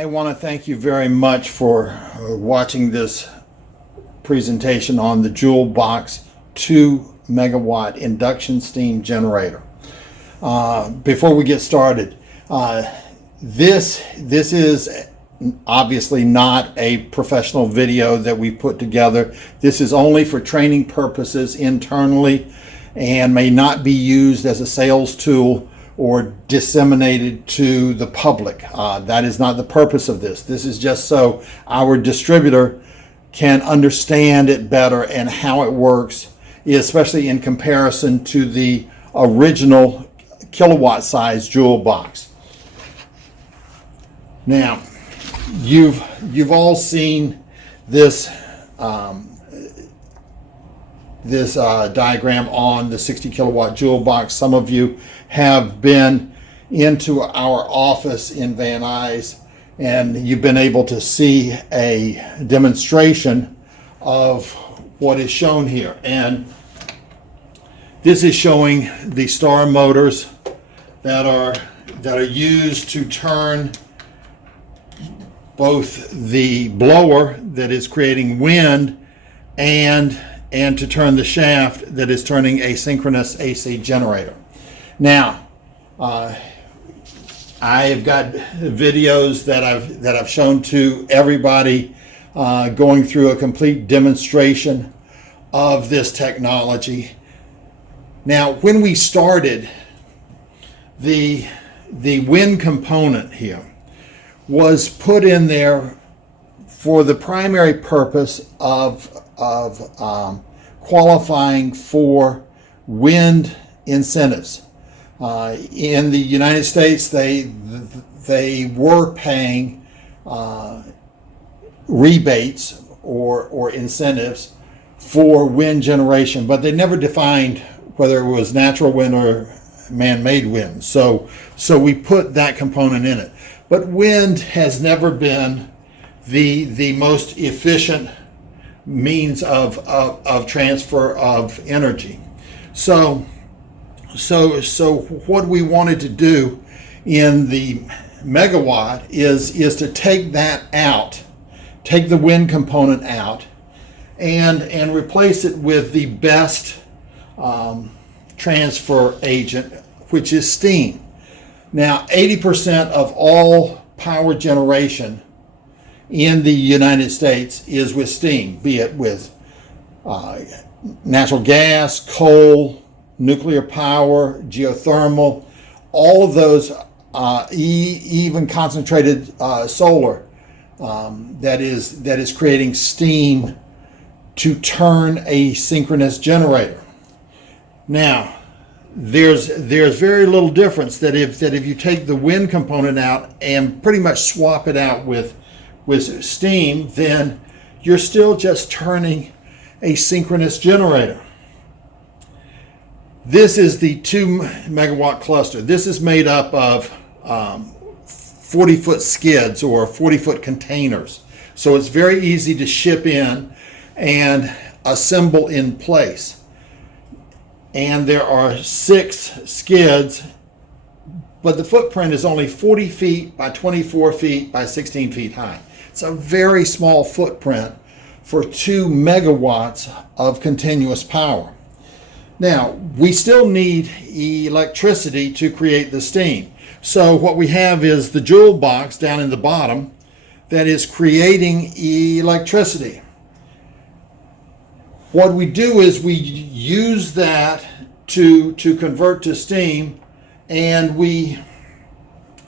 I want to thank you very much for watching this presentation on the JouleBox 2 megawatt induction steam generator. Before we get started, this is obviously not a professional video that we put together. This is only for training purposes internally and may not be used as a sales tool or disseminated to the public. That is not the purpose of this. This is just so our distributor can understand it better and how it works, especially in comparison to the original kilowatt size JouleBox. Now, you've all seen this diagram on the 60 kilowatt JouleBox. Some of you have been into our office in Van Nuys and you've been able to see a demonstration of what is shown here. And this is showing the star motors that are used to turn both the blower that is creating wind and to turn the shaft that is turning a synchronous AC generator. Now, I have got videos that I've shown to everybody going through a complete demonstration of this technology. Now, when we started, the wind component here was put in there for the primary purpose of qualifying for wind incentives. In the United States, they were paying rebates or incentives for wind generation, but they never defined whether it was natural wind or man-made wind. So we put that component in it. But wind has never been the most efficient means of transfer of energy. So what we wanted to do in the megawatt is to take that out, take the wind component out, and replace it with the best transfer agent, which is steam. Now, 80% of all power generation in the United States is with steam, be it with natural gas, coal, nuclear power, geothermal, all of those, even concentrated solar that is creating steam to turn a synchronous generator. Now, there's very little difference that if you take the wind component out and pretty much swap it out with steam, then you're still just turning a synchronous generator. This is the 2 megawatt cluster. This is made up of 40-foot skids or 40-foot containers. So it's very easy to ship in and assemble in place. And there are 6 skids, but the footprint is only 40 feet by 24 feet by 16 feet high. It's a very small footprint for 2 megawatts of continuous power. Now, we still need electricity to create the steam. So what we have is the JouleBox down in the bottom that is creating electricity. What we do is we use that to convert to steam, and we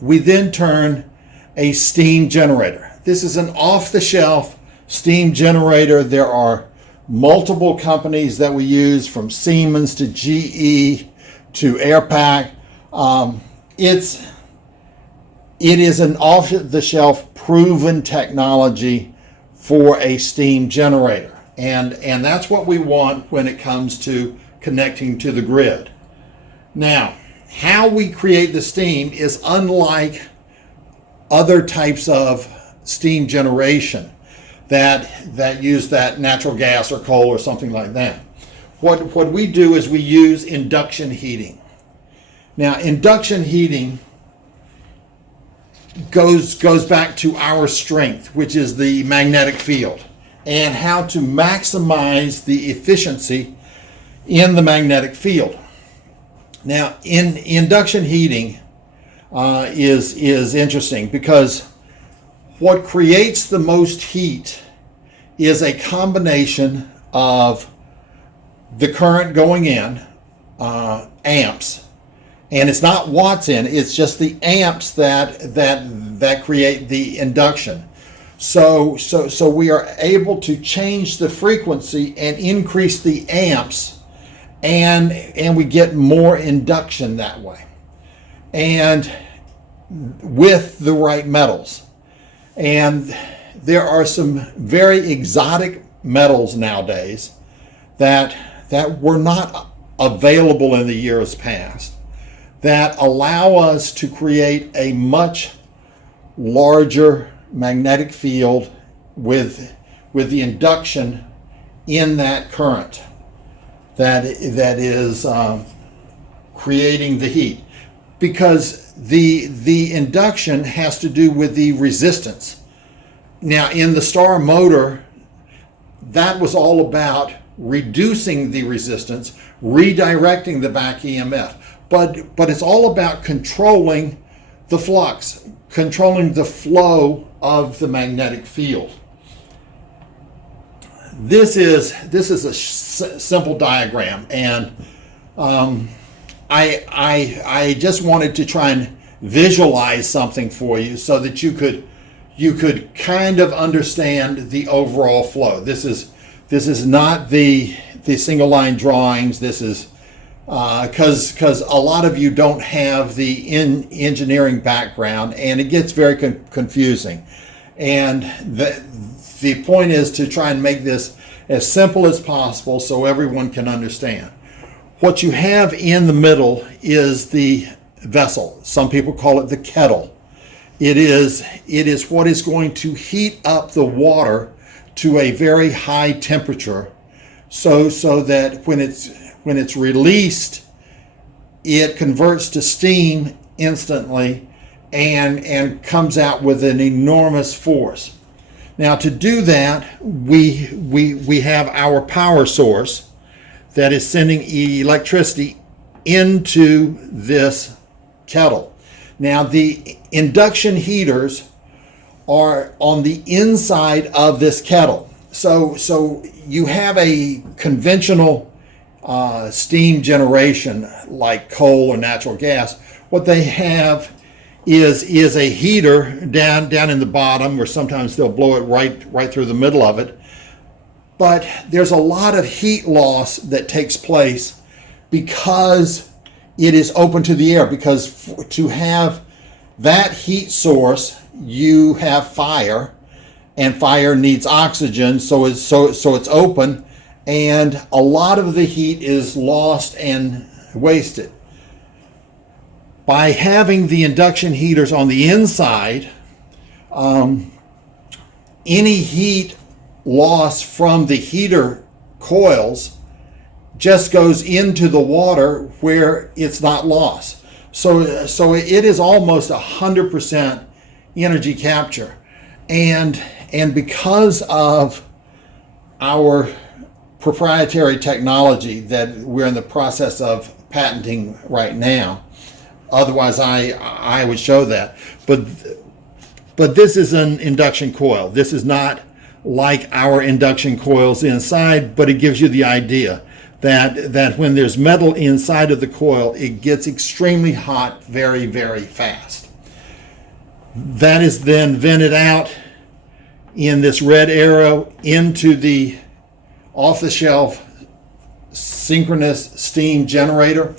then turn a steam generator. This is an off-the-shelf steam generator. There are multiple companies that we use, from Siemens to GE to Airpack. It is an off-the-shelf proven technology for a steam generator. And that's what we want when it comes to connecting to the grid. Now, how we create the steam is unlike other types of steam generation that use that natural gas or coal or something like that. What we do is we use induction heating. Now, induction heating goes back to our strength, which is the magnetic field, and how to maximize the efficiency in the magnetic field. Now, in induction heating is interesting, because what creates the most heat is a combination of the current going in, amps, and it's not watts in, it's just the amps that create the induction. So we are able to change the frequency and increase the amps, and we get more induction that way, and with the right metals. And there are some very exotic metals nowadays that were not available in the years past, that allow us to create a much larger magnetic field with the induction in that current that is creating the heat. Because the induction has to do with the resistance. Now, in the Star motor, that was all about reducing the resistance, redirecting the back EMF. But it's all about controlling the flux, controlling the flow of the magnetic field. This is a simple diagram, and I just wanted to try and visualize something for you so that you could kind of understand the overall flow. This is not the single line drawings. This is because a lot of you don't have the engineering background, and it gets very confusing. And the point is to try and make this as simple as possible so everyone can understand. What you have in the middle is the vessel. Some people call it the kettle. It is what is going to heat up the water to a very high temperature, so that when it's released, it converts to steam instantly and comes out with an enormous force. Now, to do that, we have our power source that is sending electricity into this kettle. Now, the induction heaters are on the inside of this kettle. So you have a conventional steam generation like coal or natural gas. What they have is a heater down in the bottom, or sometimes they'll blow it right through the middle of it. But there's a lot of heat loss that takes place because it is open to the air. Because to have that heat source, you have fire, and fire needs oxygen, so it's open, and a lot of the heat is lost and wasted. By having the induction heaters on the inside, any heat loss from the heater coils just goes into the water where it's not lost. So it is almost 100% energy capture. And because of our proprietary technology that we're in the process of patenting right now, otherwise I would show that. But this is an induction coil. This is not like our induction coils inside, but it gives you the idea that when there's metal inside of the coil, it gets extremely hot very, very fast. That is then vented out in this red arrow into the off-the-shelf synchronous steam generator.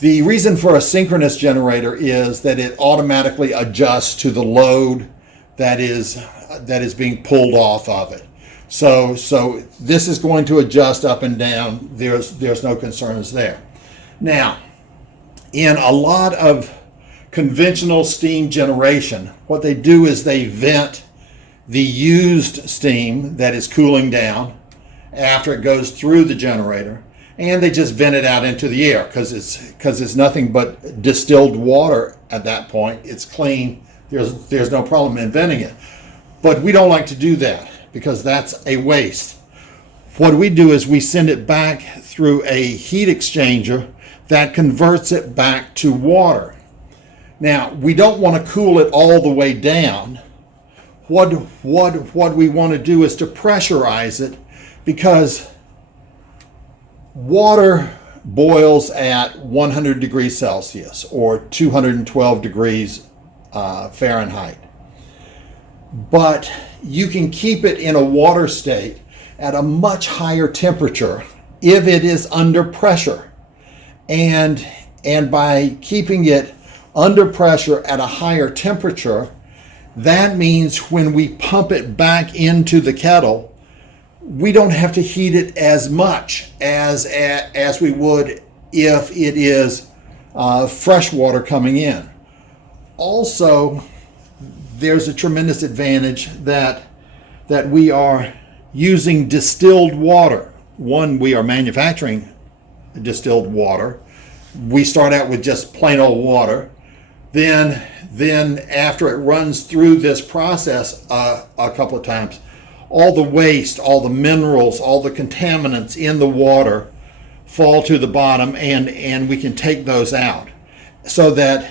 The reason for a synchronous generator is that it automatically adjusts to the load that is being pulled off of it. So this is going to adjust up and down. There's no concerns there. Now, in a lot of conventional steam generation, what they do is they vent the used steam that is cooling down after it goes through the generator, and they just vent it out into the air because it's nothing but distilled water at that point. It's clean, there's no problem in venting it. But we don't like to do that because that's a waste. What we do is we send it back through a heat exchanger that converts it back to water. Now, we don't want to cool it all the way down. What we want to do is to pressurize it, because water boils at 100 degrees Celsius or 212 degrees Fahrenheit. But you can keep it in a water state at a much higher temperature if it is under pressure. And by keeping it under pressure at a higher temperature, that means when we pump it back into the kettle, we don't have to heat it as much as we would if it is fresh water coming in. Also, there's a tremendous advantage that we are using distilled water. One, we are manufacturing distilled water. We start out with just plain old water. Then after it runs through this process a couple of times, all the waste, all the minerals, all the contaminants in the water fall to the bottom, and we can take those out, so that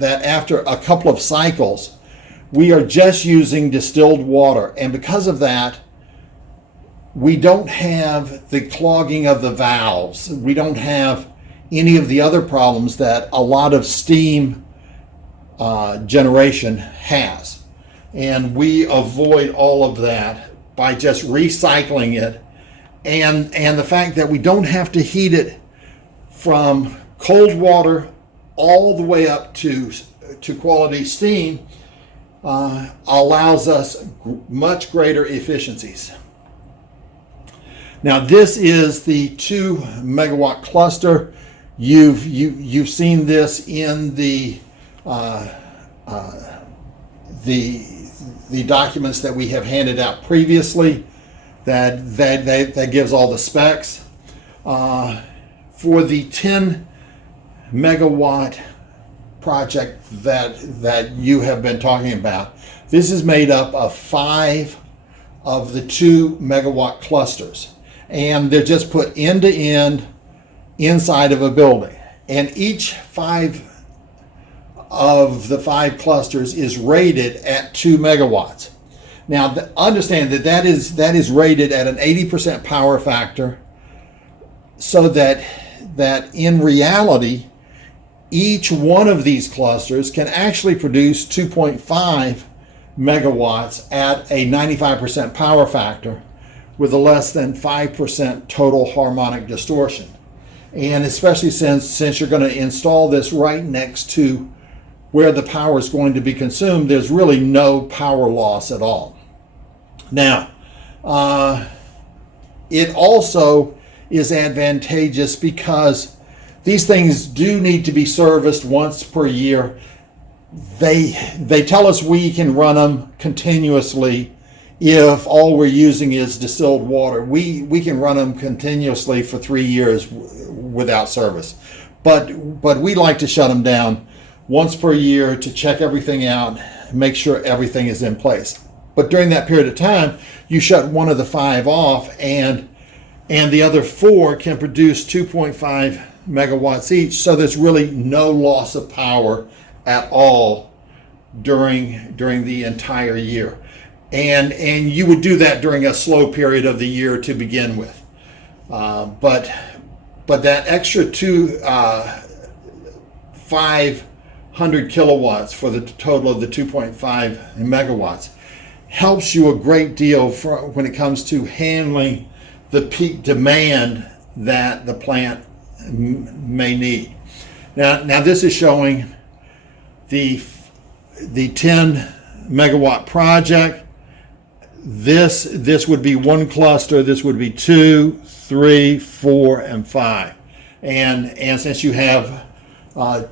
after a couple of cycles, we are just using distilled water. And because of that, we don't have the clogging of the valves. We don't have any of the other problems that a lot of steam generation has. And we avoid all of that by just recycling it. And the fact that we don't have to heat it from cold water all the way up to quality steam allows us much greater efficiencies. Now, this is the 2 megawatt cluster. You've seen this in the documents that we have handed out previously. That gives all the specs. For the 10 megawatt project that you have been talking about, this is made up of 5 of the 2 megawatt clusters, and they're just put end to end inside of a building. And each 5 of the 5 clusters is rated at 2 megawatts. Now, understand that is rated at an 80% power factor, so that in reality, each one of these clusters can actually produce 2.5 megawatts at a 95% power factor with a less than 5% total harmonic distortion. And especially since you're going to install this right next to where the power is going to be consumed, there's really no power loss at all. Now, it also is advantageous because these things do need to be serviced once per year. They tell us we can run them continuously if all we're using is distilled water. We can run them continuously for 3 years without service. But we like to shut them down once per year to check everything out, make sure everything is in place. But during that period of time, you shut one of the 5 off, and the other 4 can produce 2.5 megawatts each. So there's really no loss of power at all during the entire year. And you would do that during a slow period of the year to begin with. But that extra 500 kilowatts for the total of the 2.5 megawatts helps you a great deal when it comes to handling the peak demand that the plant may need. Now this is showing the 10 megawatt project. This would be 1 cluster. This would be 2, 3, 4, and 5. And since you have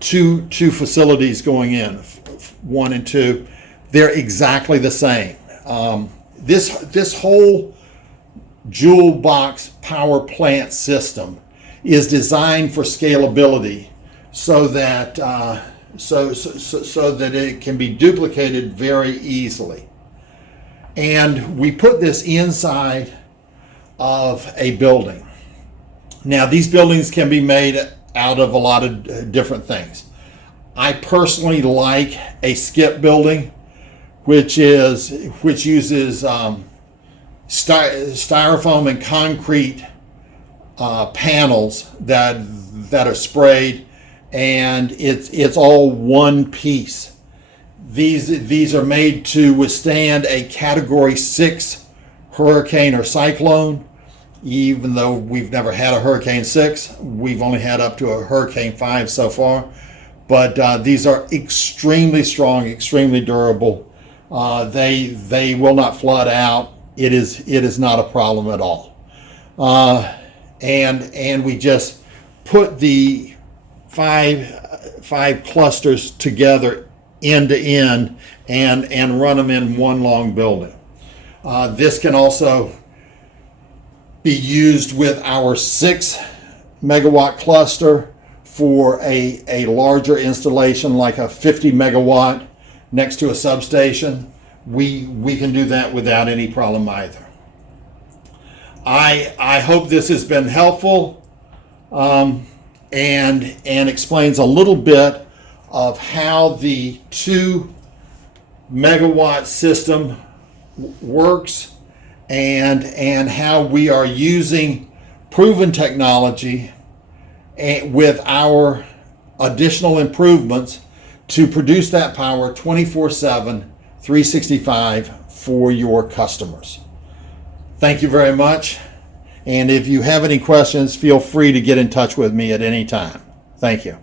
two facilities going in, 1 and 2, they're exactly the same. This whole JouleBox power plant system is designed for scalability, so that so that it can be duplicated very easily. And we put this inside of a building. Now, these buildings can be made out of a lot of different things. I personally like a skip building, which uses styrofoam and concrete panels that are sprayed, and it's all one piece. These are made to withstand a Category 6 hurricane or cyclone. Even though we've never had a Hurricane 6, we've only had up to a Hurricane 5 so far. But these are extremely strong, extremely durable. They will not flood out. It is not a problem at all. And we just put the five clusters together end to end and run them in one long building. This can also be used with our 6 megawatt cluster for a larger installation, like a 50 megawatt next to a substation. We can do that without any problem either. I hope this has been helpful and explains a little bit of how the 2 megawatt system works, and how we are using proven technology with our additional improvements to produce that power 24/7, 365 for your customers. Thank you very much. And if you have any questions, feel free to get in touch with me at any time. Thank you.